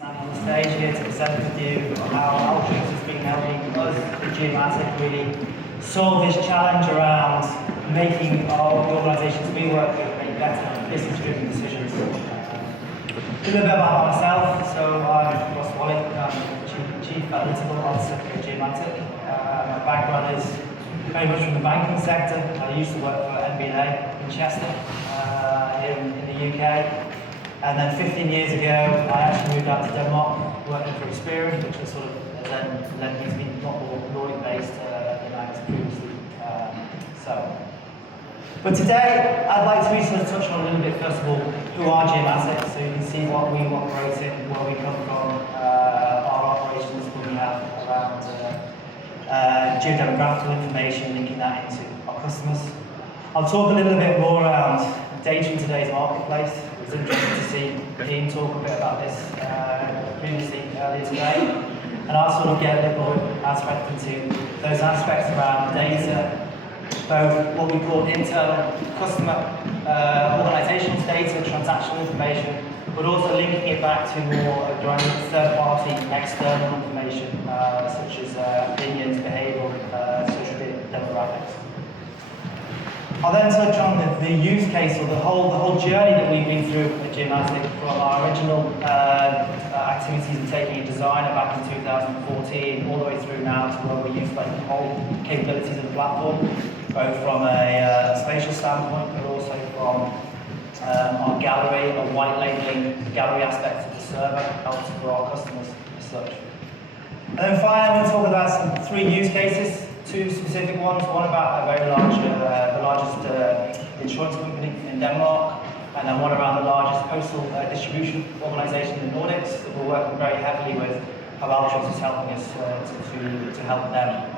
I'm on the stage here to present with you how Alteryx has been helping us at Geomatic really solve this challenge around making our organisations we work with make better business-driven decisions. A little bit about myself. So I'm Whalley, I'm Chief Analytical Officer at Geomatic. My background is very much from the banking sector. I used to work for MBA in Chester here in the UK. And then 15 years ago, I actually moved out to Denmark, working for Experience, which was sort of then led me to be not more Nordic-based than I was previously. But today, I'd like to sort of touch on a little bit, first of all, who are Geomatic, so you can see what we operate in, where we come from, our operations, what we have around geodemographical information, linking that into our customers. I'll talk a little bit more around data in today's marketplace. It's interesting to see Dean talk a bit about this previously earlier today. And I'll sort of get a little aspect into those aspects around data, both what we call internal customer organizations data, transactional information, but also linking it back to more third-party external information, such as opinions, behavioural, social demographics. I'll then touch on the use case, or the whole journey that we've been through at Geomatic, from our original activities of taking a designer back in 2014 all the way through now to where we use like the whole capabilities of the platform, both from a spatial standpoint, but also from our gallery, a white labeling the gallery aspect of the server helps for our customers as such. And then finally, I'm going to talk about three use cases. Two specific ones, one about a very large, the largest insurance company in Denmark, and then one around the largest postal distribution organisation in the Nordics that we're working very heavily with, how Alteryx is helping us to help them.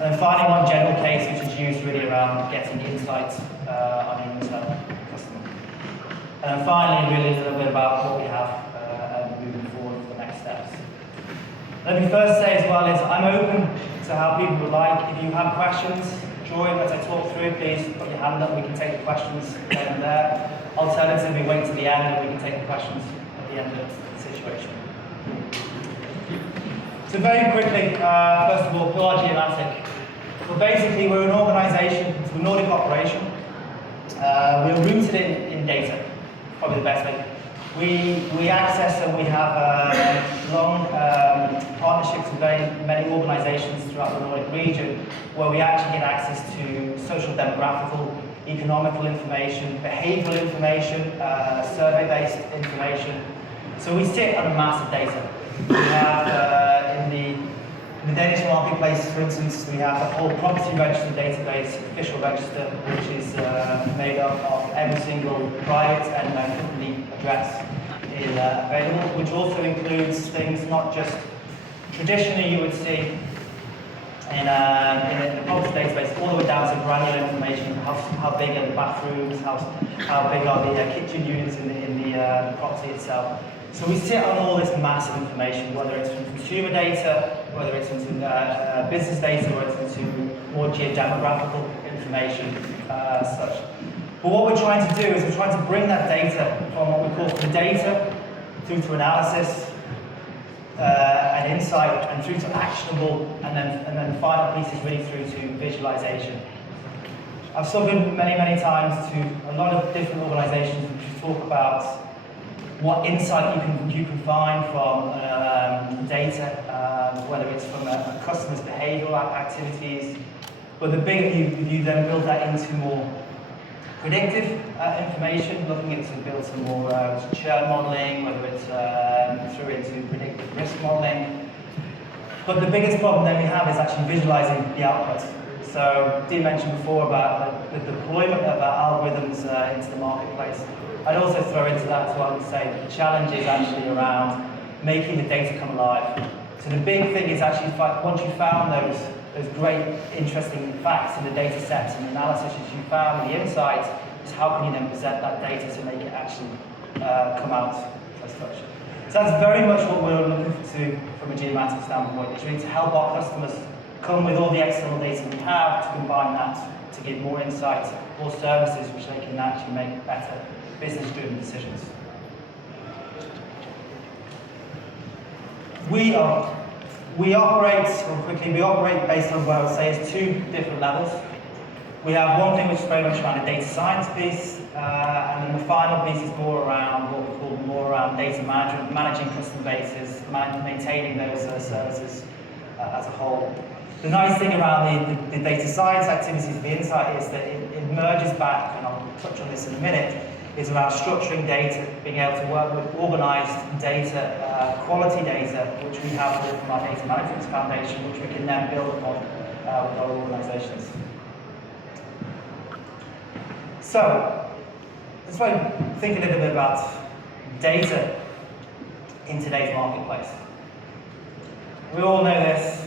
And then finally, one general case which is used really around getting insights on your internal customer. And then finally, really a little bit about what we have moving forward for the next steps. Let me first say as well is I'm open to how people would like. If you have questions during as I talk through, please put your hand up. We can take the questions then and there. Alternatively, wait to the end and we can take the questions at the end of the situation. So very quickly, first of all, who are Geomatic? Well, basically, we're an organisation, it's a Nordic operation. We're rooted in data, probably the best way. We access and we have long partnerships with many organisations throughout the Nordic region where we actually get access to social demographical, economical information, behavioural information, survey-based information. So we sit on a massive data. We have in the Danish marketplace, for instance, we have a whole property register database, official register, which is made up of every single private and company address is available, which also includes things not just traditionally you would see in a property database, all the way down to granular information, how big are the bathrooms, how big are the kitchen units in the property itself. So we sit on all this massive information, whether it's from consumer data, whether it's into business data, whether it's into more geodemographical information, such. But what we're trying to do is we're trying to bring that data from what we call from data through to analysis, and insight, and through to actionable, and then the final piece is really through to visualization. I've spoken many times to a lot of different organizations which talk about what insight you can find from data, whether it's from a customer's behavioral activities. But the bigger you then build that into more predictive information, looking to build some more churn modeling, whether it's through into predictive risk modeling. But the biggest problem then we have is actually visualizing the output. So Dean mentioned before about the deployment of our algorithms into the marketplace. I'd also throw into that as well and say the challenge is actually around making the data come alive. So the big thing is actually once you've found those great, interesting facts in the data sets and analysis that you found, the insights, is how can you then present that data to make it actually come out as such. So that's very much what we're looking to from a Geomatic standpoint. It's really to help our customers come with all the external data we have to combine that to give more insights, more services which they can actually make better business-driven decisions. we operate, or quickly, we operate based on what I would say is two different levels. We have one thing which is very much around a data science piece, and then the final piece is more around what we call data management, managing customer bases, maintaining those services as a whole. The nice thing around the data science activities of the insight is that it merges back, and I'll touch on this in a minute, is around structuring data, being able to work with organised data, quality data, which we have from our data management foundation, which we can then build upon with our organisations. So, let's think a little bit about data in today's marketplace. We all know this.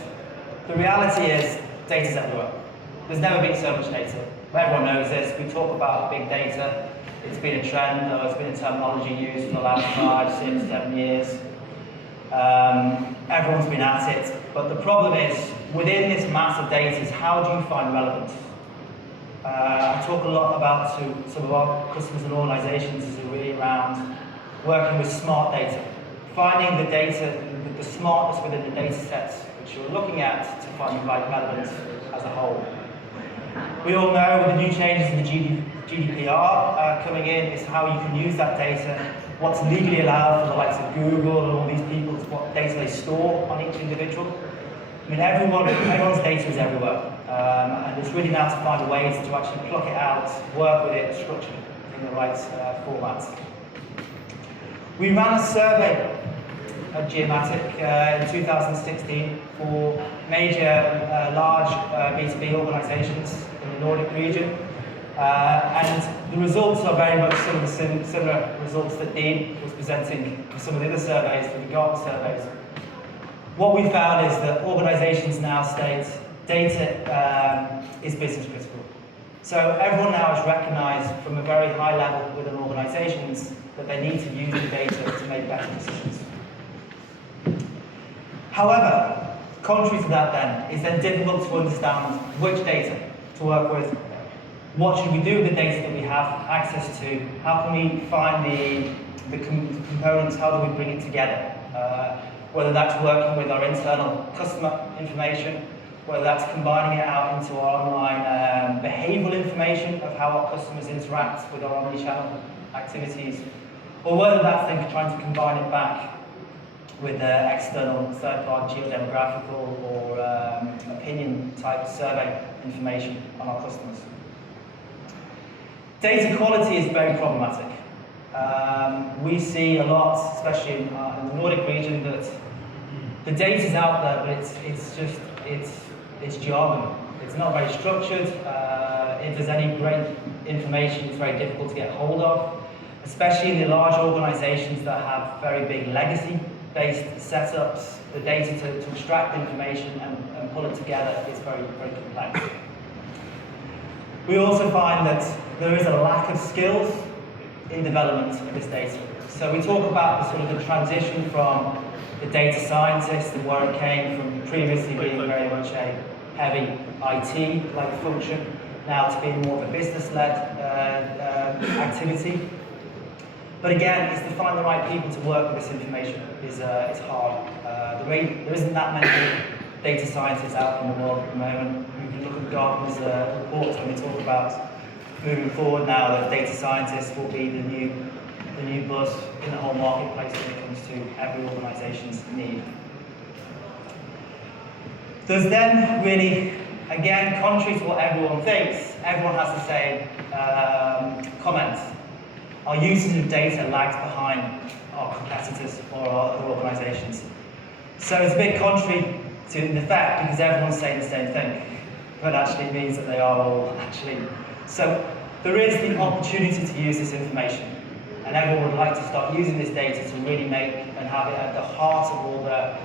The reality is, data's everywhere. There's never been so much data. Everyone knows this. We talk about big data. It's been a trend, or it's been a terminology used for the last 5, 6, 7 years. Everyone's been at it. But the problem is, within this mass of data, is how do you find relevance? I talk a lot about to some of our customers and organisations is really around working with smart data, finding the data, the smartness within the data sets which you're looking at to find the right relevance as a whole. We all know with the new changes in the GDPR coming in is how you can use that data, what's legally allowed for the likes of Google and all these people, what data they store on each individual. I mean, everyone's data is everywhere, and it's really now to find a way to actually pluck it out, work with it, structure it in the right format. We ran a survey at Geomatic in 2016 for major, large B2B organisations in the Nordic region, and the results are very much some of the similar results that Dean was presenting for some of the other surveys that we got surveys. What we found is that organisations now state data is business critical. So everyone now has recognised from a very high level within organisations that they need to use the data to make better decisions. However, contrary to that then, it's then difficult to understand which data to work with. What should we do with the data that we have access to? How can we find the components? How do we bring it together? Whether that's working with our internal customer information, whether that's combining it out into our online behavioural information of how our customers interact with our omnichannel activities, or whether that's then trying to combine it back with external third-party geodemographical or opinion-type survey information on our customers. Data quality is very problematic. We see a lot, especially in the Nordic region, that the data's out there, but it's jargon. It's not very structured. If there's any great information, it's very difficult to get hold of, especially in the large organisations that have very big legacy-based setups. The data to extract information and pull it together is very, very complex. We also find that there is a lack of skills in development of this data. So we talk about the sort of the transition from the data scientist and where it came from previously being very much a heavy IT-like function, now to being more of a business-led activity. But again, it's to find the right people to work with this information is hard. There isn't that many data scientists out in the world at the moment. You can look at Gartner's reports when they talk about moving forward now that data scientists will be the new buzz in the whole marketplace when it comes to every organisation's need. There's then really, again, contrary to what everyone thinks, everyone has the same comments. Our usage of data lags behind our competitors or our other organisations. So it's a bit contrary to the fact because everyone's saying the same thing, but actually it means that they are all actually. So there is the opportunity to use this information, and everyone would like to start using this data to really make and have it at the heart of all their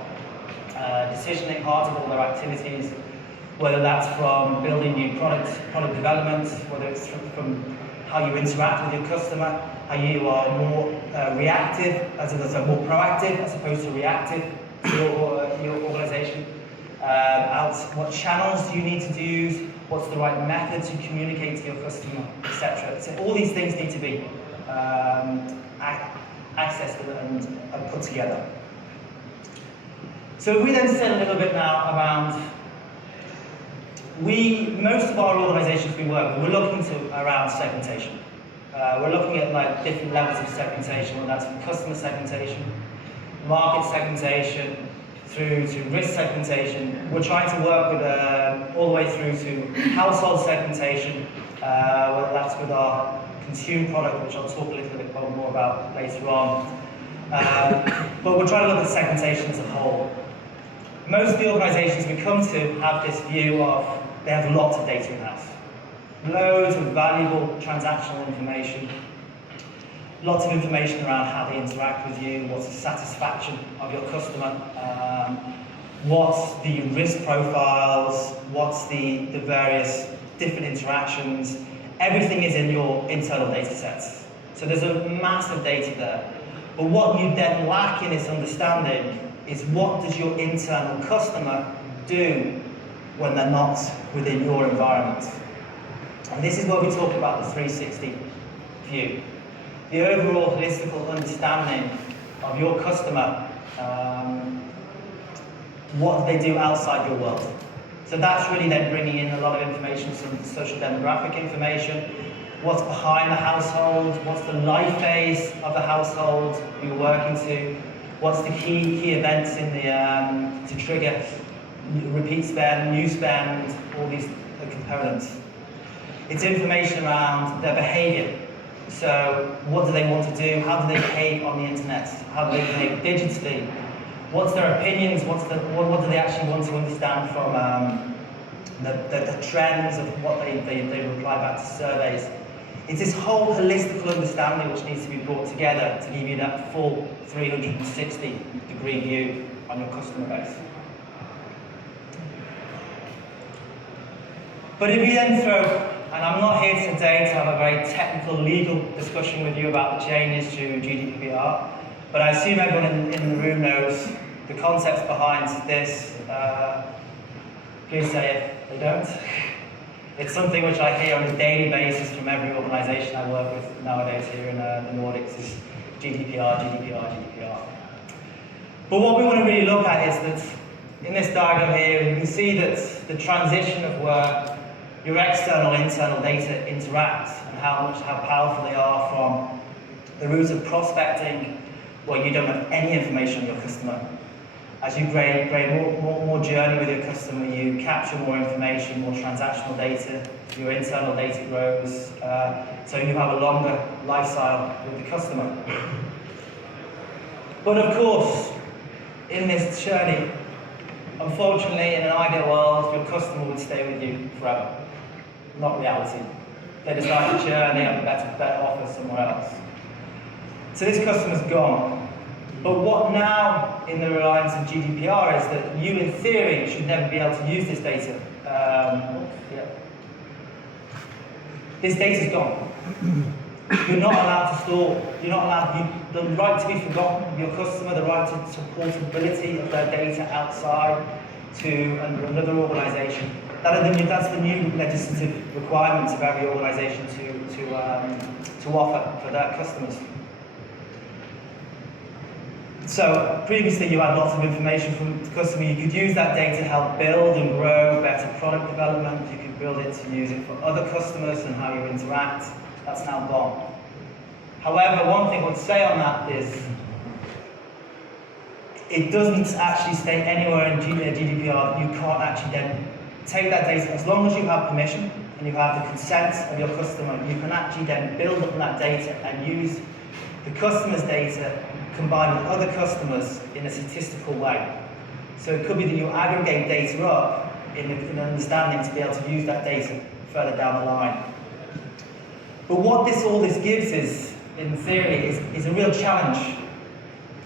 decisioning, heart of all their activities, whether that's from building new product development, whether it's from how you interact with your customer, how you are more reactive, as more proactive as opposed to reactive to your organisation. What channels do you need to use? What's the right method to communicate to your customer, etc. So all these things need to be accessed and put together. So if we then said a little bit now around, most of our organisations we work with, we're looking to around segmentation. We're looking at like different levels of segmentation, whether that's from customer segmentation, market segmentation, through to risk segmentation. We're trying to work with all the way through to household segmentation, whether that's with our consumer product, which I'll talk a little bit more about later on. But we're trying to look at segmentation as a whole. Most of the organisations we come to have this view of they have lots of data in-house. Loads of valuable transactional information, lots of information around how they interact with you, what's the satisfaction of your customer, what's the risk profiles, what's the various different interactions. Everything is in your internal data sets. So there's a massive data there. But what you then lack in this understanding is what does your internal customer do when they're not within your environment. And this is where we talk about the 360 view. The overall holistical understanding of your customer, what they do outside your world. So that's really then bringing in a lot of information, some social demographic information, what's behind the household, what's the life phase of the household you're working to, what's the key events in the to trigger repeat spend, new spend, all these components. It's information around their behaviour. So what do they want to do? How do they behave on the internet? How do they behave digitally? What's their opinions? What do they actually want to understand from the trends of what they reply back to surveys? It's this whole holistical understanding which needs to be brought together to give you that full 360-degree view on your customer base. But if you then throw, and I'm not here today to have a very technical legal discussion with you about the changes to GDPR, but I assume everyone in the room knows the concepts behind this. Please say if they don't. It's something which I hear on a daily basis from every organisation I work with nowadays here in the Nordics is GDPR, GDPR, GDPR. But what we want to really look at is that in this diagram here, we can see that the transition of where your external and internal data interact and how powerful they are from the route of prospecting, where you don't have any information on your customer. As you grade more journey with your customer, you capture more information, more transactional data, your internal data grows, so you have a longer lifestyle with the customer. But of course, in this journey, unfortunately, in an ideal world, your customer would stay with you forever. Not reality. They decide to churn, they have a better offer somewhere else. So this customer's gone. But what now, in the reliance of GDPR, is that you, in theory, should never be able to use this data. This data's gone. You're not allowed to store, you're not allowed, the right to be forgotten of your customer, the right to supportability of their data outside to another organisation. That's the new legislative requirements of every organisation to offer for their customers. So previously you had lots of information from the customer. You could use that data to help build and grow better product development. You could build it to use it for other customers and how you interact. That's now gone. However, one thing I would say on that is it doesn't actually state anywhere in GDPR you can't actually then take that data. As long as you have permission and you have the consent of your customer, you can actually then build up that data and use the customer's data combined with other customers in a statistical way. So it could be that you aggregate data up in an understanding to be able to use that data further down the line. But what all this gives is, in theory, is a real challenge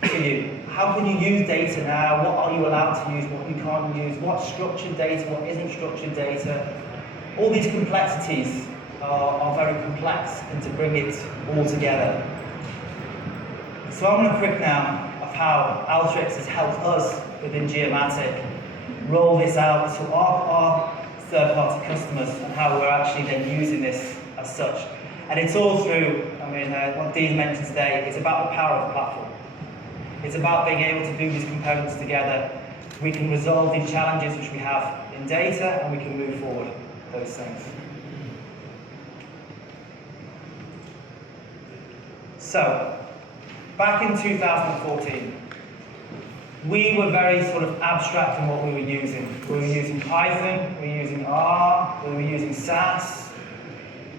to you. How can you use data now? What are you allowed to use? What you can't use? What's structured data? What isn't structured data? All these complexities are very complex, and to bring it all together. So I'm going to quick now of how Alteryx has helped us within Geomatic roll this out to our third-party customers and how we're actually then using this as such. And it's all through, what Dean mentioned today, it's about the power of the platform. It's about being able to do these components together We can resolve these challenges which we have in data, and we can move forward those things. So, back in 2014, we were very sort of abstract in what we were using. We were using Python, we were using R, we were using SAS,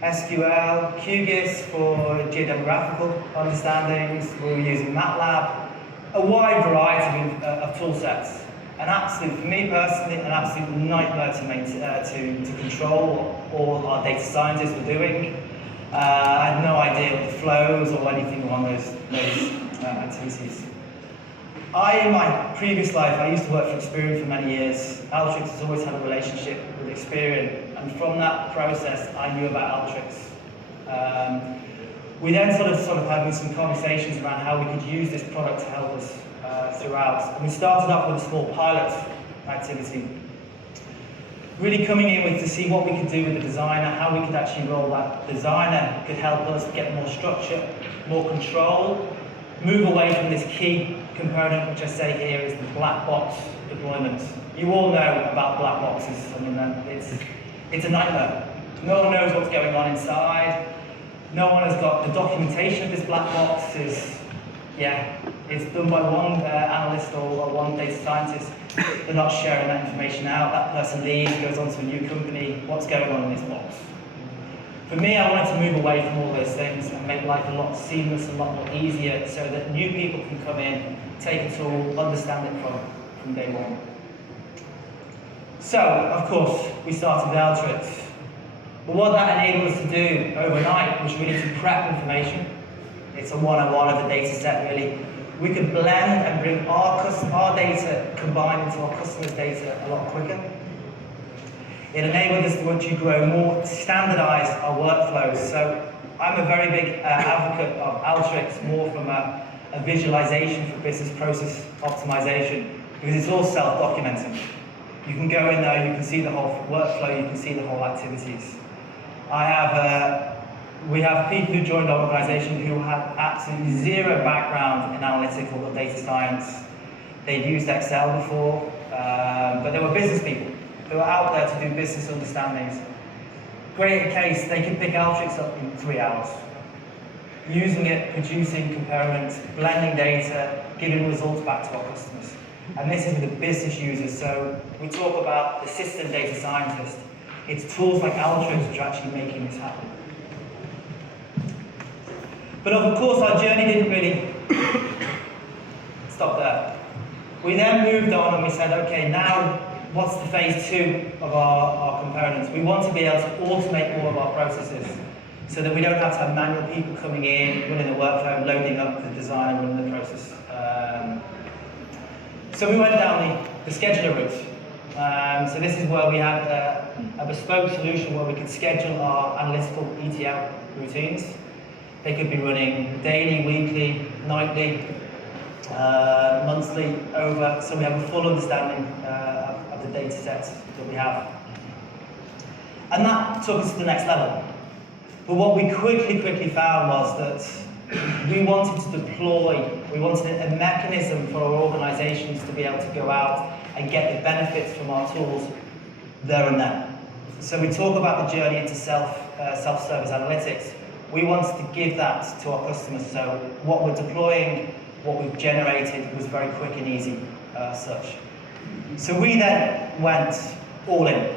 SQL, QGIS for geodemographical understandings, we were using MATLAB, a wide variety of tool sets. For me personally, an absolute nightmare to control what all our data scientists were doing. I had no idea what the flows or anything along those activities. In my previous life, I used to work for Experian for many years. Alteryx has always had a relationship with Experian, and from that process, I knew about Alteryx. We then sort of having some conversations around how we could use this product to help us throughout. And we started off with a small pilot activity, really coming in with to see what we could do with the designer, how we could actually roll that designer could help us get more structure, more control, move away from this key component, which I say here is the black box deployment. You all know about black boxes. I mean, it's a nightmare. No one knows what's going on inside. No one has got the documentation of this black box. It's done by one analyst or one data scientist. They're not sharing that information out. That person leaves, goes on to a new company. What's going on in this box? For me, I wanted to move away from all those things and make life a lot seamless, a lot more easier, so that new people can come in, take a tool, understand it from day one. So, of course, we started with Alteryx. But what that enabled us to do overnight was really to prep information. It's a one-on-one of the data set, really. We could blend and bring our data combined into our customers' data a lot quicker. It enabled us to actually grow more, standardize our workflows. So I'm a very big advocate of Alteryx, more from a visualization for business process optimization, because it's all self-documenting. You can go in there, you can see the whole workflow, you can see the whole activities. We have people who joined our organization who had absolutely zero background in analytical or data science. They'd used Excel before, but they were business people. They were out there to do business understandings. Great case, they could pick Alteryx up in 3 hours. Using it, producing components, blending data, giving results back to our customers. And this is with the business users. So we talk about the system data scientist. It's tools like Alteryx which are actually making this happen. But of course, our journey didn't really stop there. We then moved on and we said, okay, now what's the phase 2 of our components? We want to be able to automate more of our processes so that we don't have to have manual people coming in, running the workflow, loading up the design and running the process. So we went down the scheduler route. So this is where we had a bespoke solution where we could schedule our analytical ETL routines. They could be running daily, weekly, nightly, monthly, over, so we have a full understanding of the data sets that we have. And that took us to the next level. But what we quickly found was that we wanted to deploy, we wanted a mechanism for our organizations to be able to go out and get the benefits from our tools there and then. So we talk about the journey into self-service analytics. We wanted to give that to our customers, so what we're deploying, what we've generated was very quick and easy such. So we then went all in.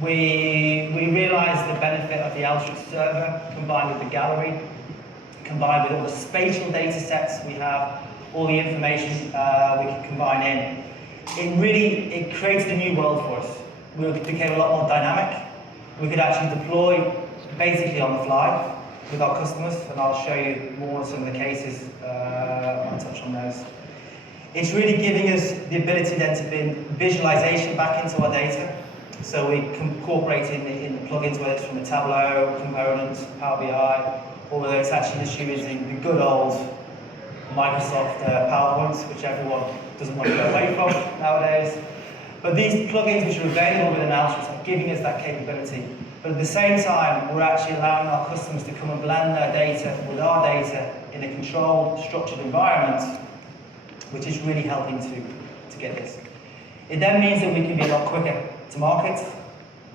We realized the benefit of the Alteryx server combined with the gallery, combined with all the spatial data sets we have, all the information we can combine in. It created a new world for us. We became a lot more dynamic. We could actually deploy basically on the fly with our customers, and I'll show you more of some of the cases, I'll touch on those. It's really giving us the ability then to bring visualization back into our data. So we incorporate in the plugins, whether it's from the Tableau, components, Power BI, or whether it's actually just using the good old Microsoft PowerPoints, which everyone doesn't want to go away from nowadays. But these plugins which are available within Alteryx are giving us that capability. But at the same time, we're actually allowing our customers to come and blend their data with our data in a controlled, structured environment, which is really helping to to get this. It then means that we can be a lot quicker to market.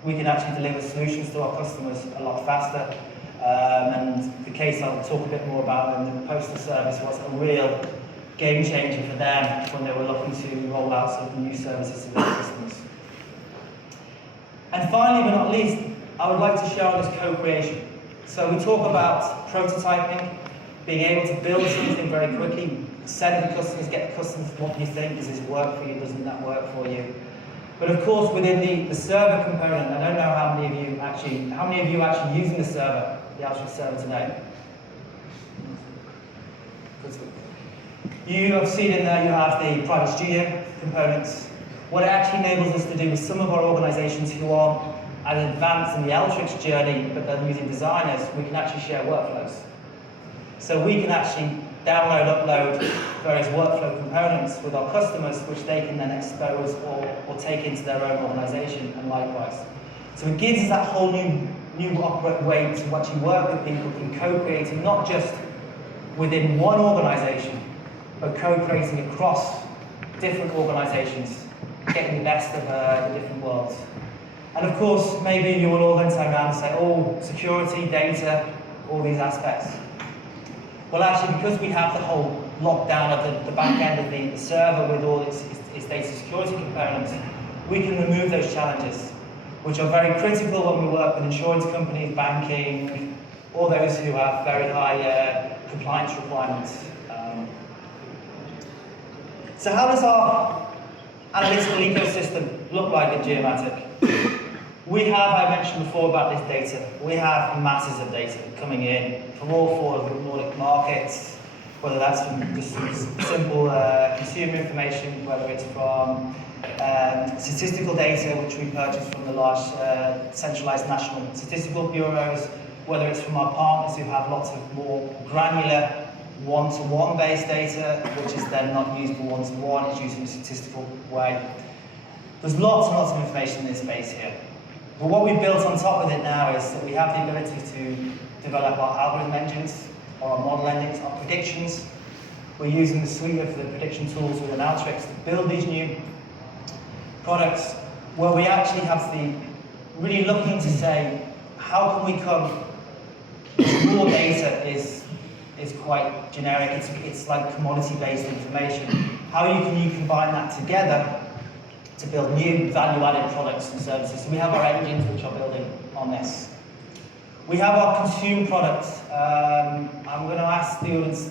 We can actually deliver solutions to our customers a lot faster. And the case I'll talk a bit more about in the postal service was a real game changer for them when they were looking to roll out some new services to their customers. And finally, but not least, I would like to show on this co-creation. So we talk about prototyping, being able to build something very quickly, send the customers, get the customers, what do you think? Does this work for you? Doesn't that work for you? But of course, within the server component, I don't know how many of you actually using the server, the Alteryx server today. You have seen in there, you have the private studio components. What it actually enables us to do with some of our organizations who are as advanced in the Alteryx journey, but they're using designers, we can actually share workflows. So we can actually download, upload various workflow components with our customers, which they can then expose or take into their own organization, and likewise. So it gives us that whole new way to actually work with people in co-creating, not just within one organization, but co-creating across different organizations, getting the best of the different worlds. And of course, maybe you will all then turn around and say, oh, security, data, all these aspects. Well, actually, because we have the whole lockdown of the back end of the server with all its data security components, we can remove those challenges, which are very critical when we work with insurance companies, banking, all those who have very high compliance requirements. So how does our analytical ecosystem look like in Geomatic? We have, I mentioned before about this data, we have masses of data coming in from all four of the Nordic markets, whether that's from just simple consumer information, whether it's from statistical data, which we purchase from the large centralized national statistical bureaus, whether it's from our partners who have lots of more granular one-to-one based data, which is then not used for one-to-one, it's used in a statistical way. There's lots and lots of information in this space here. But what we've built on top of it now is that we have the ability to develop our algorithm engines, or our model engines, our predictions. We're using the suite of the prediction tools within Alteryx to build these new products, where we actually have the really looking to say, how can we come, raw data is quite generic, it's like commodity-based information. How can you combine that together to build new value-added products and services? So we have our engines which are building on this. We have our consume products. I'm going to ask the audience,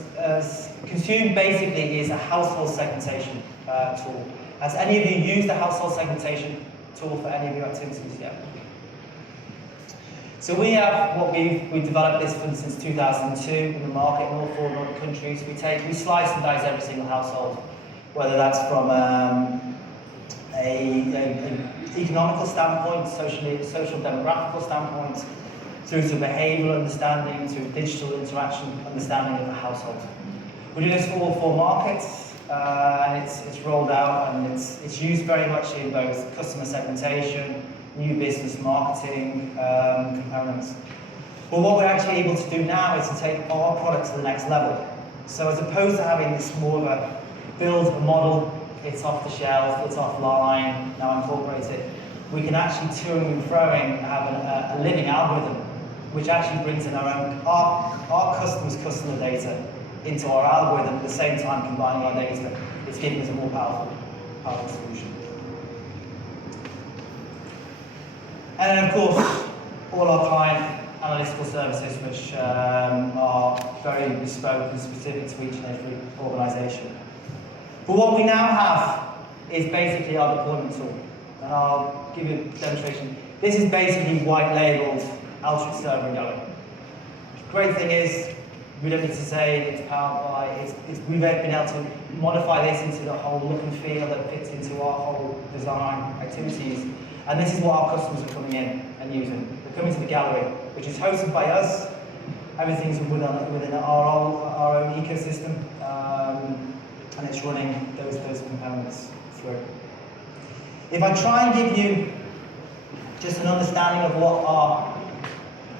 consume basically is a household segmentation tool. Has any of you used a household segmentation tool for any of your activities yet? So we have what we've developed this since 2002 in the market in all four Nordic countries. We slice and dice every single household, whether that's from an economical standpoint, social demographical standpoint, through to behavioural understanding, to digital interaction understanding of the household. We do this for all four markets, and it's rolled out, and it's used very much in both customer segmentation, new business marketing components. But what we're actually able to do now is to take our product to the next level. So as opposed to having this more of a build a model, it's off the shelf, it's offline, now incorporate it, we can actually toing and throwing have a living algorithm, which actually brings in our customers' customer data into our algorithm, at the same time combining our data. It's giving us a more powerful solution. And then, of course, all our client analytical services, which are very bespoke and specific to each and every organization. But what we now have is basically our deployment tool. And I'll give you a demonstration. This is basically white-labeled Alteryx Gallery. The great thing is, we don't need to say it's powered by, we've been able to modify this into the whole look and feel that fits into our whole design activities. And this is what our customers are coming in and using. They're coming to the gallery, which is hosted by us. Everything's within our own ecosystem, and it's running those components through. If I try and give you just an understanding of what our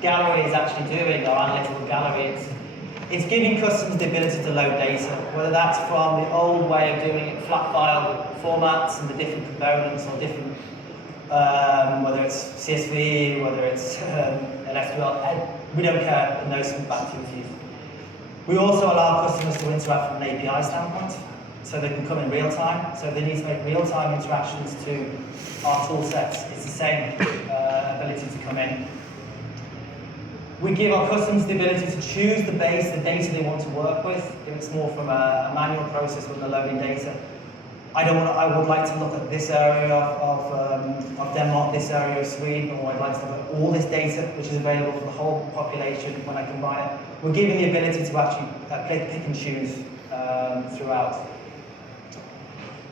gallery is actually doing, our analytical gallery, It's giving customers the ability to load data, whether that's from the old way of doing it, flat file formats and the different components or different, whether it's CSV, whether it's an SQL, we don't care, and those come back to you. We also allow customers to interact from an API standpoint, so they can come in real time. So if they need to make real-time interactions to our tool sets, it's the same ability to come in. We give our customers the ability to choose the base, the data they want to work with. If it's more from a manual process when they're loading data, I would like to look at this area of Denmark, this area of Sweden, or I'd like to look at all this data which is available for the whole population when I combine it. We're giving the ability to actually pick and choose throughout.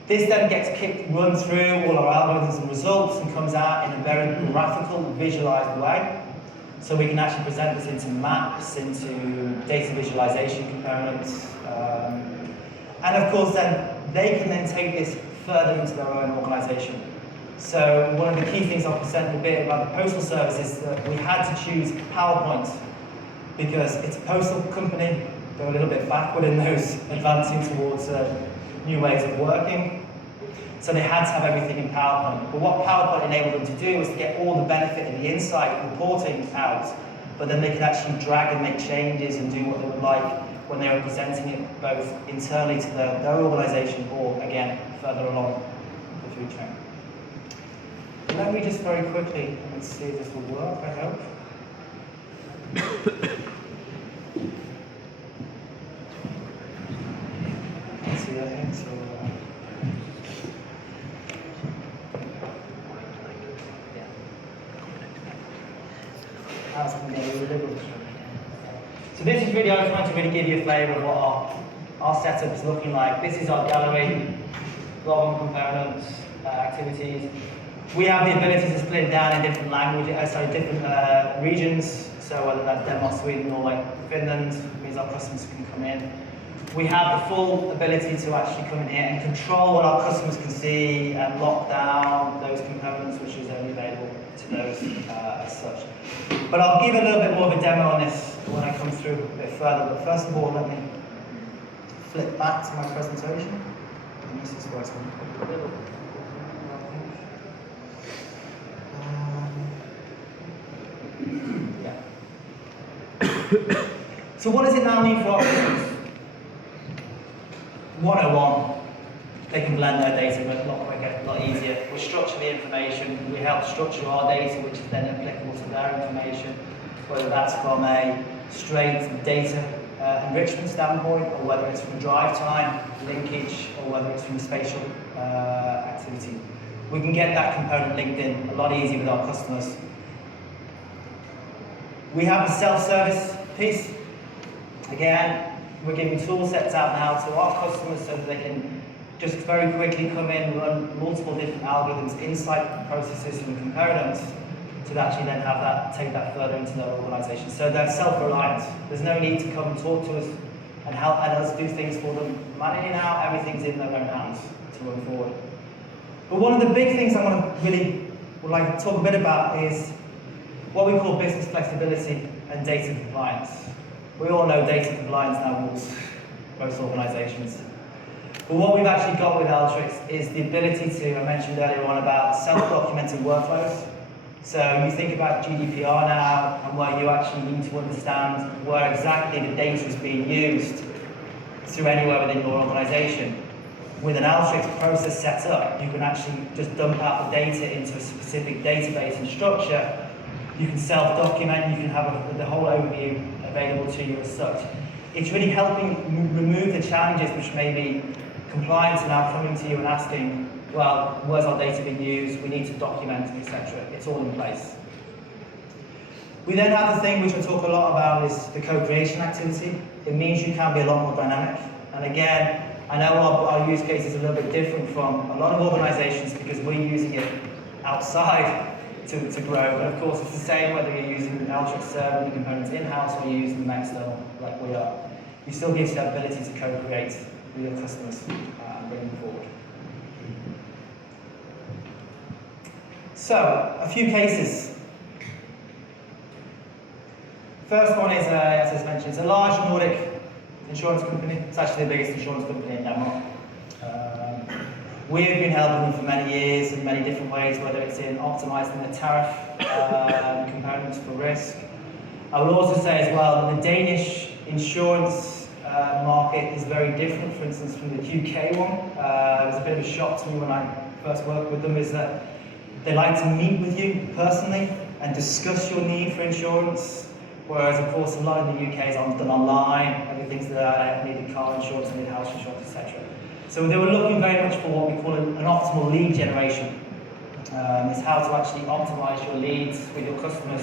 This then gets run through all our algorithms and results and comes out in a very graphical, visualized way. So we can actually present this into maps, into data visualization components. And of course then, they can then take this further into their own organization. So one of the key things I'll present a bit about the postal service is that we had to choose PowerPoint because it's a postal company. They're a little bit backward in those advancing towards new ways of working. So they had to have everything in PowerPoint. But what PowerPoint enabled them to do was to get all the benefit and the insight reporting out, but then they could actually drag and make changes and do what they would like when they were presenting it both internally to their organization or, again, further along the food chain. Let me just very quickly, let's see if this will work, I hope. Let's see, I think so. So this is really, I was trying to really give you a flavour of what our setup is looking like. This is our gallery, global components, activities. We have the ability to split it down in different languages, different regions. So whether that's Denmark, Sweden, or like Finland, means our customers can come in. We have the full ability to actually come in here and control what our customers can see and lock down those components, which is only available to those as such. But I'll give a little bit more of a demo on this when I come through a bit further. But first of all, let me flip back to my presentation. And this is where it's going to put a little bit. So what does it now mean for our customers? 101. They can blend their data a lot quicker, a lot easier. We structure the information, we help structure our data, which is then applicable to their information, whether that's from a straight data enrichment standpoint, or whether it's from drive time, linkage, or whether it's from spatial activity. We can get that component linked in a lot easier with our customers. We have the self-service piece. Again, we're giving tool sets out now to our customers so that they can just very quickly come in, run multiple different algorithms inside processes and components to actually then have that, take that further into their organization. So they're self-reliant. There's no need to come and talk to us and help us do things for them. Manually now, everything's in their own hands to run forward. But one of the big things I want to would like to talk a bit about is what we call business flexibility and data compliance. We all know data compliance now rules most organizations. But what we've actually got with Alteryx is the ability to, I mentioned earlier on about self-documented workflows. So you think about GDPR now and where you actually need to understand where exactly the data is being used through anywhere within your organization. With an Alteryx process set up, you can actually just dump out the data into a specific database and structure. You can self-document, you can have the whole overview available to you as such. It's really helping remove the challenges which may be compliance are now coming to you and asking, well, where's our data being used? We need to document, etc. It's all in place. We then have the thing which I talk a lot about is the co-creation activity. It means you can be a lot more dynamic. And again, I know our use case is a little bit different from a lot of organizations because we're using it outside to grow. But of course, it's the same whether you're using an Alteryx server and the components in-house or you're using them external like we are. You still gives you that ability to co-create with your customers and bring them forward. So, a few cases. First one is, as I mentioned, it's a large Nordic insurance company. It's actually the biggest insurance company in Denmark. We've been helping them for many years in many different ways, whether it's in optimizing the tariff components for risk. I will also say as well that the Danish insurance market is very different, for instance, from the UK one. It was a bit of a shock to me when I first worked with them, is that they like to meet with you personally and discuss your need for insurance, whereas of course a lot of the UK is done online, everything's there, I needed car insurance, I needed house insurance, etc. So they were looking very much for what we call an optimal lead generation. It's how to actually optimize your leads with your customers,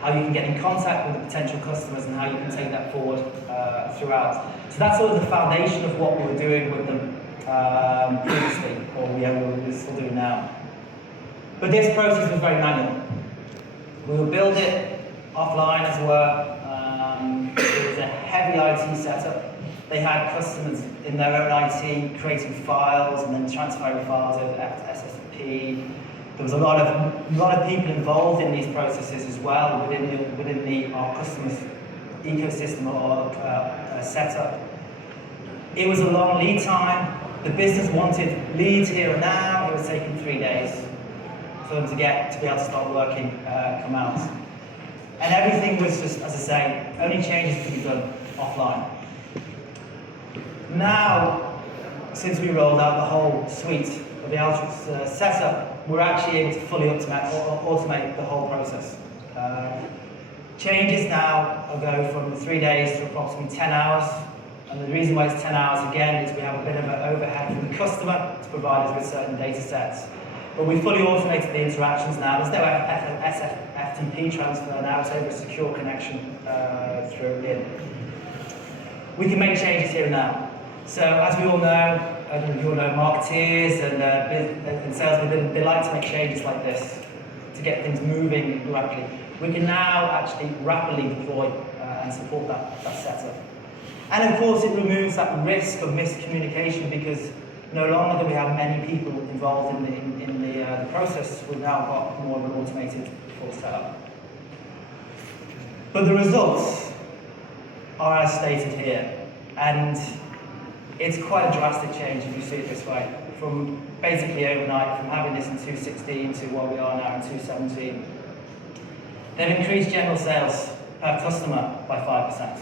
how you can get in contact with the potential customers and how you can take that forward throughout. So that's sort of the foundation of what we were doing with them previously, or we're still doing now. But this process was very manual. We would build it offline, as it were. It was a heavy IT setup. They had customers in their own IT creating files and then transferring files over to SSP. There was a lot of people involved in these processes as well within our customers' ecosystem or setup. It was a long lead time. The business wanted leads here and now. It was taking 3 days for them to be able to start working, come out. And everything was just, as I say, only changes could be done offline. Now, since we rolled out the whole suite of the Alteryx setup, we're actually able to fully automate the whole process. Changes now go from 3 days to approximately 10 hours. And the reason why it's 10 hours again is we have a bit of an overhead from the customer to provide us with certain data sets. But we fully automated the interactions now. There's no FTP transfer now, it's over a secure connection through here. We can make changes here and now. So as we all know, marketeers and salespeople, they like to make changes like this to get things moving rapidly. We can now actually rapidly deploy and support that setup. And of course, it removes that risk of miscommunication because no longer do we have many people involved in the process. We've now got more of an automated full setup. But the results are as stated here, and it's quite a drastic change if you see it this way. From basically overnight, from having this in 2016 to what we are now in 2017. They've increased general sales per customer by 5%.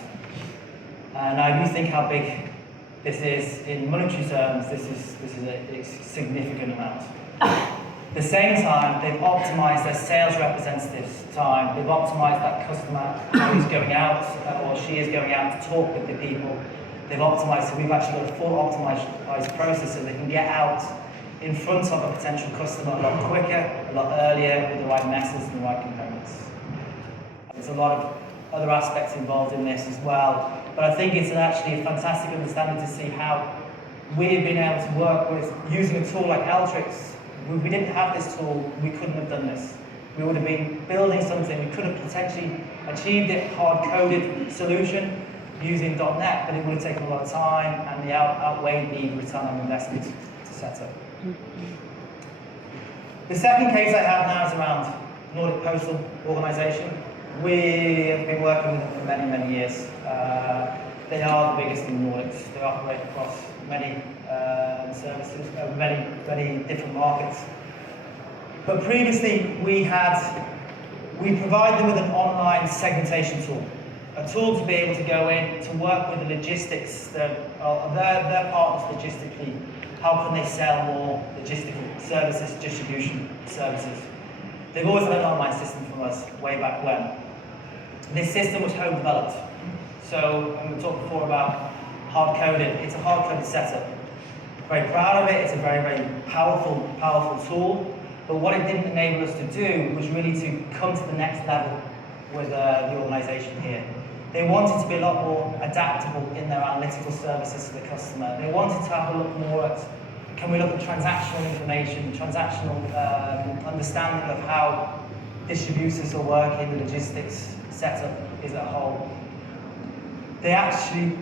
And now you think how big this is in monetary terms, this is a significant amount. At the same time, they've optimized their sales representatives' time. They've optimized that customer who's going out, or she is going out to talk with the people. They've optimized, so we've actually got a full optimized process so they can get out in front of a potential customer a lot quicker, a lot earlier, with the right methods and the right components. There's a lot of other aspects involved in this as well. But I think it's actually a fantastic understanding to see how we've been able to work with using a tool like Alteryx. If we didn't have this tool, we couldn't have done this. We would have been building something, we could have potentially achieved a hard-coded solution using .NET, but it would have taken a lot of time and the outweighed the return on investment to set up. The second case I have now is around Nordic Postal Organisation. We have been working with them for many, many years. They are the biggest in the Nordics. They operate across many services, many different markets. But previously, we provide them with an online segmentation tool, a tool to be able to go in to work with the logistics, their partners logistically. How can they sell more logistical services, distribution services? They've always had an online system from us way back when. This system was home developed. So, and we talked before about hard-coded. It's a hard-coded setup. Very proud of it. It's a very, very powerful tool. But what it didn't enable us to do was really to come to the next level with the organisation here. They wanted to be a lot more adaptable in their analytical services to the customer. They wanted to have a look more at, can we look at transactional information, transactional understanding of how distributors are working, the logistics setup is a whole. They actually,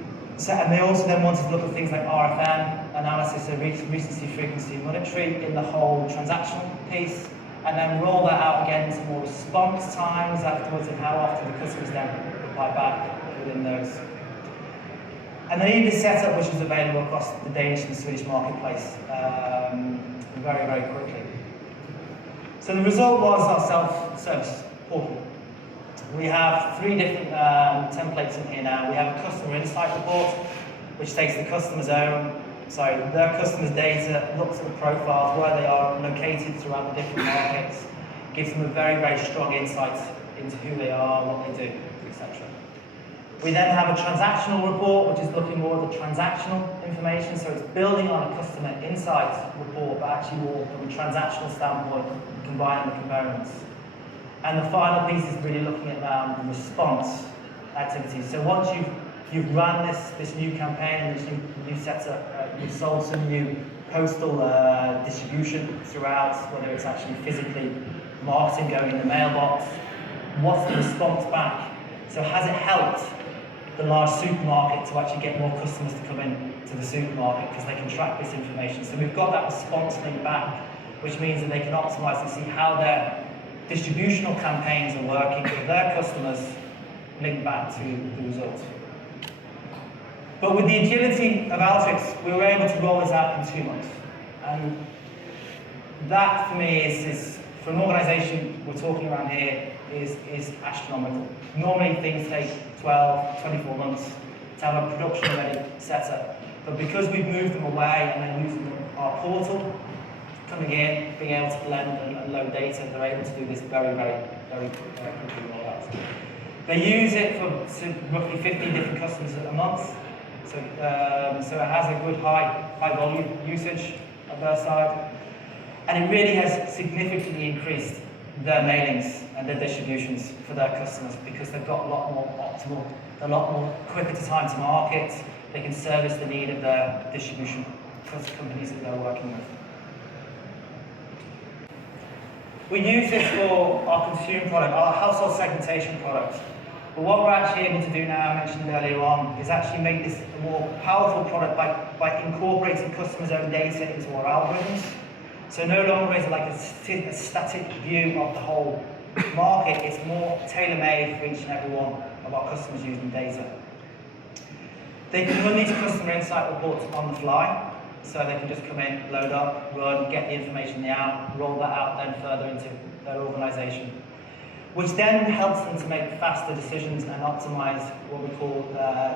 and they also then wanted to look at things like RFM, analysis of recency, frequency, monetary in the whole transactional piece, and then roll that out again into more response times afterwards and how often the customers then reply back within those. And they need this setup which is available across the Danish and Swedish marketplace very, very quickly. So the result was our self-service portal. We have 3 different templates in here now. We have a customer insight report, which takes their customers' data, looks at the profiles, where they are located throughout the different markets, gives them a very, very strong insight into who they are, what they do, etc. We then have a transactional report, which is looking more at the transactional information, so it's building on a customer insight report, but actually more from a transactional standpoint, combining the components. And the final piece is really looking at the response activities. So once you've run this new campaign and this new setup, you've sold some new postal distribution throughout, whether it's actually physically marketing going in the mailbox, what's the response back? So has it helped the large supermarket to actually get more customers to come in to the supermarket because they can track this information? So we've got that response link back, which means that they can optimize and see how their distributional campaigns are working with their customers linked back to the results. But with the agility of Alteryx, we were able to roll this out in 2 months. And that, for me, is for an organization we're talking around here, is astronomical. Normally, things take 12, 24 months to have a production-ready setup. But because we've moved them away and then using our portal, coming in, being able to blend and load data, they're able to do this very, very, very quickly rollout. They use it for roughly 15 different customers a month. So it has a good high volume usage on their side. And it really has significantly increased their mailings and their distributions for their customers because they've got a lot more optimal, a lot more quicker to time to market. They can service the need of their distribution companies that they're working with. We use this for our consumer product, our household segmentation product. But what we're actually able to do now, I mentioned earlier on, is actually make this a more powerful product by incorporating customers' own data into our algorithms. So no longer is it like a static view of the whole market, it's more tailor-made for each and every one of our customers using data. They can run these customer insight reports on the fly, so they can just come in, load up, run, get the information out, roll that out then further into their organization, which then helps them to make faster decisions and optimize what we call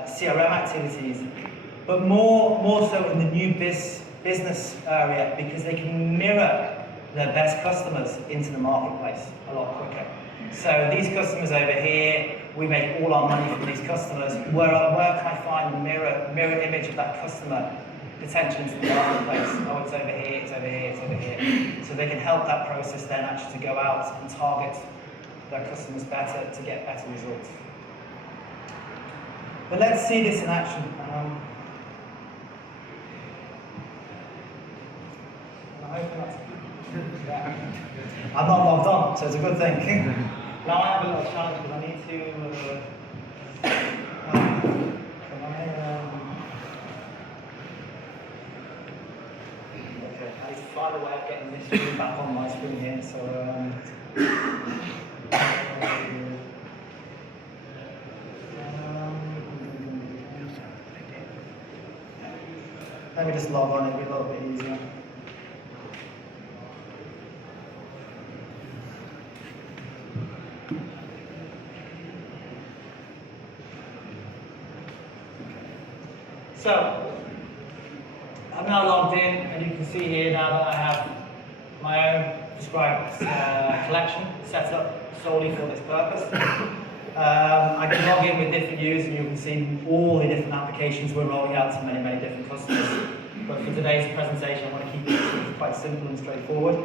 CRM activities, but more so in the new business area because they can mirror their best customers into the marketplace a lot quicker. So these customers over here, we make all our money from these customers. Where can I find the mirror image of that customer potential into the marketplace? Oh, it's over here, it's over here, it's over here. So they can help that process then actually to go out and target their customers better to get better results. But let's see this in action. I'm not logged on, so it's a good thing. Now I have a little challenge because I need to okay, I need to find a way of getting this screen back on my screen here, so let me just log on, it'll be a little bit easier. So, I'm now logged in, and you can see here now that I have my own prescribed collection set up solely for this purpose. I can log in with different users, and you can see all the different applications we're rolling out to many, many different customers. But for today's presentation, I want to keep it quite simple and straightforward.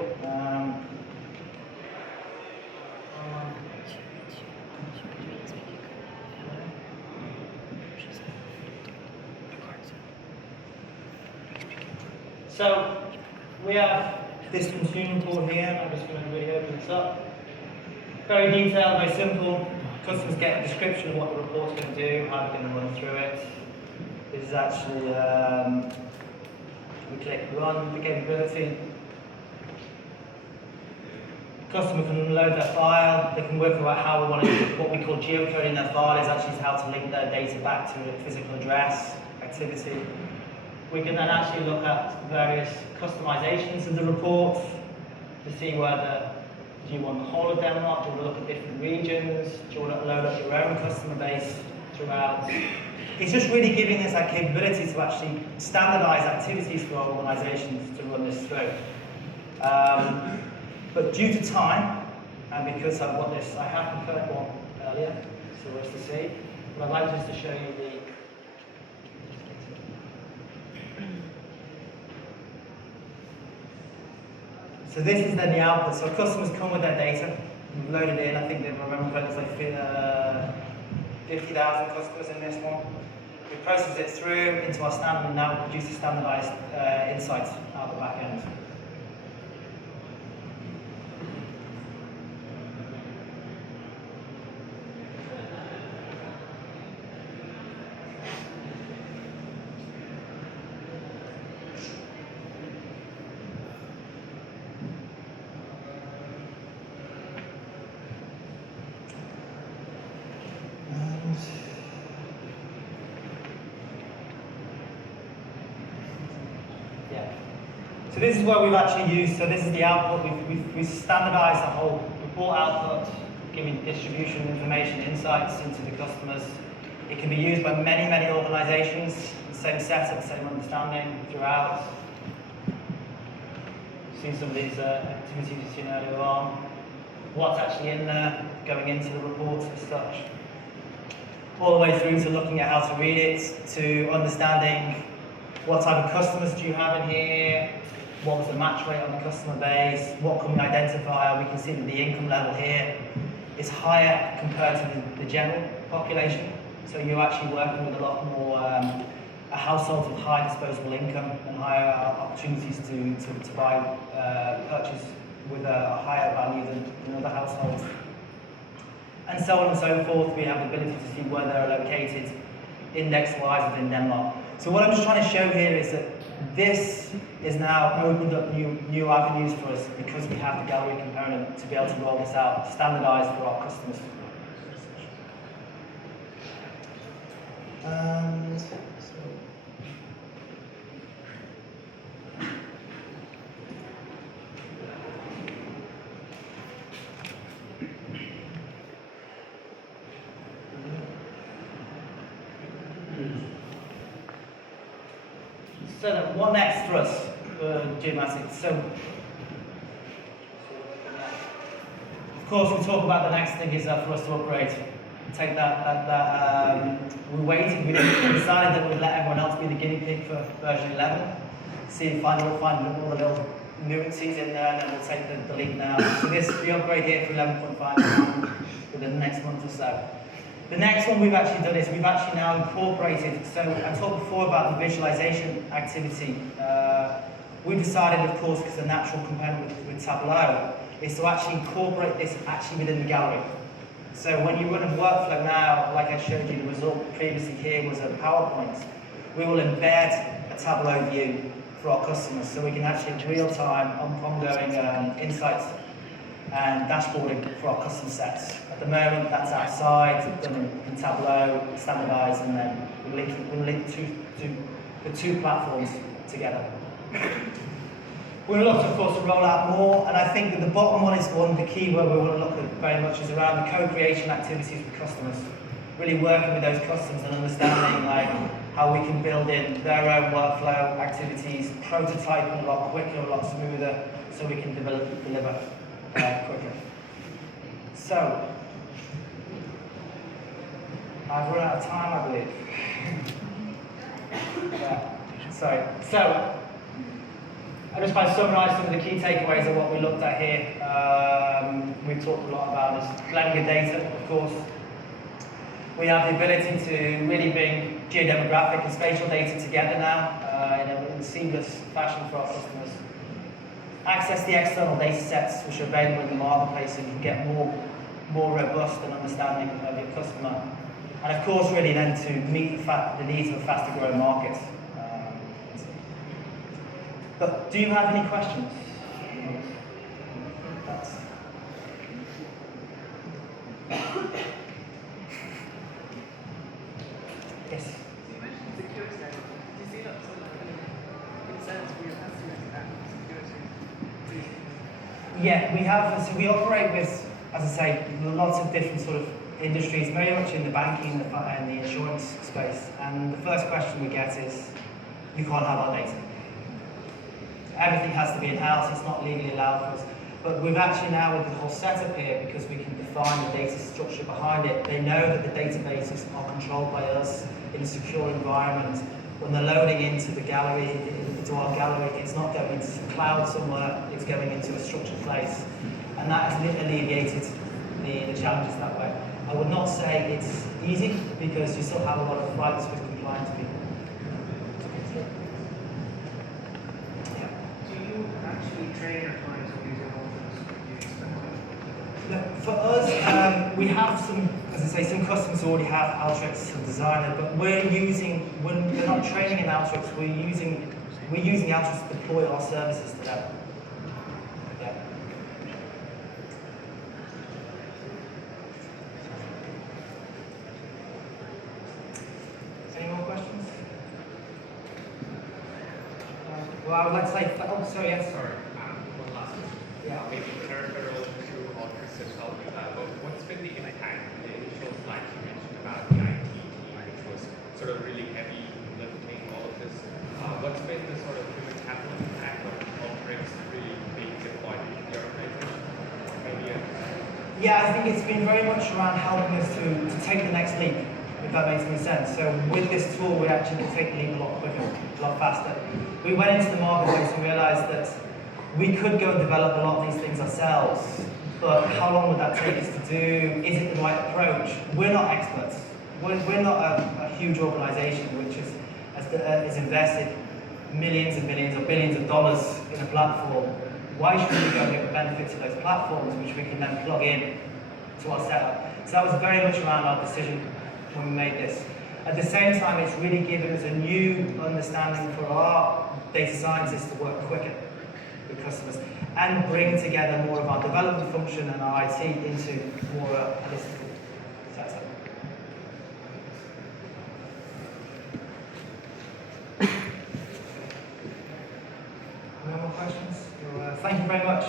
So we have this consumer report here. I'm just going to really open this up. Very detailed, very simple. Customers get a description of what the report's going to do, how they're going to run through it. This is actually, we click run the capability. Customer can load their file, they can work out how we want to do what we call geocoding their file, is actually how to link their data back to a physical address, activity. We can then actually look at various customizations of the report to see whether do you want the whole of Denmark, do you want to look at different regions, do you want to load up your own customer base throughout. It's just really giving us that capability to actually standardize activities for our organizations to run this through. But due to time, and because I've got this, I have prepared one earlier, so for us to see, but I'd like just to show you the. So this is then the output. So customers come with their data, load it in. I think they remember correctly, it's like 50,000 customers in this one. We process it through into our standard and now produce a standardized insights out the back end. So this is where we've actually used, so this is the output, we've standardized the whole report output, giving distribution information, insights into the customers. It can be used by many, many organizations, the same setup, same understanding throughout. Seen some of these activities you've seen earlier on. What's actually in there, going into the reports as such. All the way through to looking at how to read it, to understanding what type of customers do you have in here, what was the match rate on the customer base, what can we identify. We can see that the income level here is higher compared to the general population. So you're actually working with a lot more a household with high disposable income and higher opportunities to buy, purchase with a higher value than other households. And so on and so forth. We have the ability to see where they're located index-wise within Denmark. So what I'm just trying to show here is that this is now opened up new avenues for us because we have the gallery component to be able to roll this out, standardized for our customers. And so then what next for us for Geomatic? So, of course, we talk about the next thing is for us to upgrade. Take we waited, we decided that we'd let everyone else be the guinea pig for version 11. See, find all the little nuances in there, and then we'll take the lead now. So the upgrade here for 11.5 within the next month or so. The next one we've actually done is we've actually now incorporated, so I talked before about the visualization activity. We decided, of course, because the natural component with Tableau is to actually incorporate this actually within the gallery. So when you run a workflow now, like I showed you, the result previously here was a PowerPoint. We will embed a Tableau view for our customers, so we can actually real-time, ongoing insights and dashboarding for our custom sets. At the moment, that's outside, done in Tableau, standardized, and then we'll link the two platforms together. We're going to look, of course, to roll out more, and I think that the bottom one is one, the key where we want to look at very much is around the co-creation activities with customers. Really working with those customers and understanding like how we can build in their own workflow activities, prototyping a lot quicker, a lot smoother, so we can deliver quicker. So, I've run out of time, I believe. Yeah, sorry. So, I just want to summarise some of the key takeaways of what we looked at here. We've talked a lot about this blended data, of course. We have the ability to really bring geodemographic and spatial data together now in a seamless fashion for our customers. Access the external data sets which are available in the marketplace so you can get more robust and understanding of your customer. And of course, really then to meet the needs of a faster growing market. But do you have any questions? Yes. So you mentioned security. Do you see lots of concerns for your customers about security? Yeah, we have. So we operate with, as I say, lots of different sort of industries, very much in the banking and the insurance space. And the first question we get is, you can't have our data. Everything has to be in-house. It's not legally allowed for us. But we've actually now, with the whole setup here, because we can define the data structure behind it, they know that the databases are controlled by us in a secure environment. When they're loading into the gallery, into our gallery, it's not going into some cloud somewhere, it's going into a structured place. And that has alleviated the challenges that way. I would not say it's easy, because you still have a lot of fights with compliance people. Yeah. Do you actually train your clients on using Alteryx? For us, we have some, as I say, some customers already have Alteryx Designer, but we're not training in Alteryx, we're using Alteryx to deploy our services to them. Yeah. Any more questions? Well, I would like to say, oh, sorry, yes. Sorry, one last question. Yeah. Maybe peripheral to Alteryx as well. But what's been the impact? The initial slides you mentioned about the IT team, which was sort of really heavy lifting all of this. What's been the sort of human capital impact of Alteryx really being deployed in your organization? Maybe Yeah, I think it's been very much around helping us to take the next leap, if that makes any sense. So with this tool, we actually can take the leap a lot quicker, a lot faster. We went into the marketplace and realized that we could go and develop a lot of these things ourselves, but how long would that take us to do? Is it the right approach? We're not experts. We're not a huge organization which has invested millions and millions or billions of dollars in a platform. Why should we go and get the benefits of those platforms, which we can then plug in to our setup? So that was very much around our decision when we made this. At the same time, it's really given us a new understanding for our data scientists to work quicker with customers and bring together more of our development function and our IT into more holistic setup. No more questions? Well, thank you very much.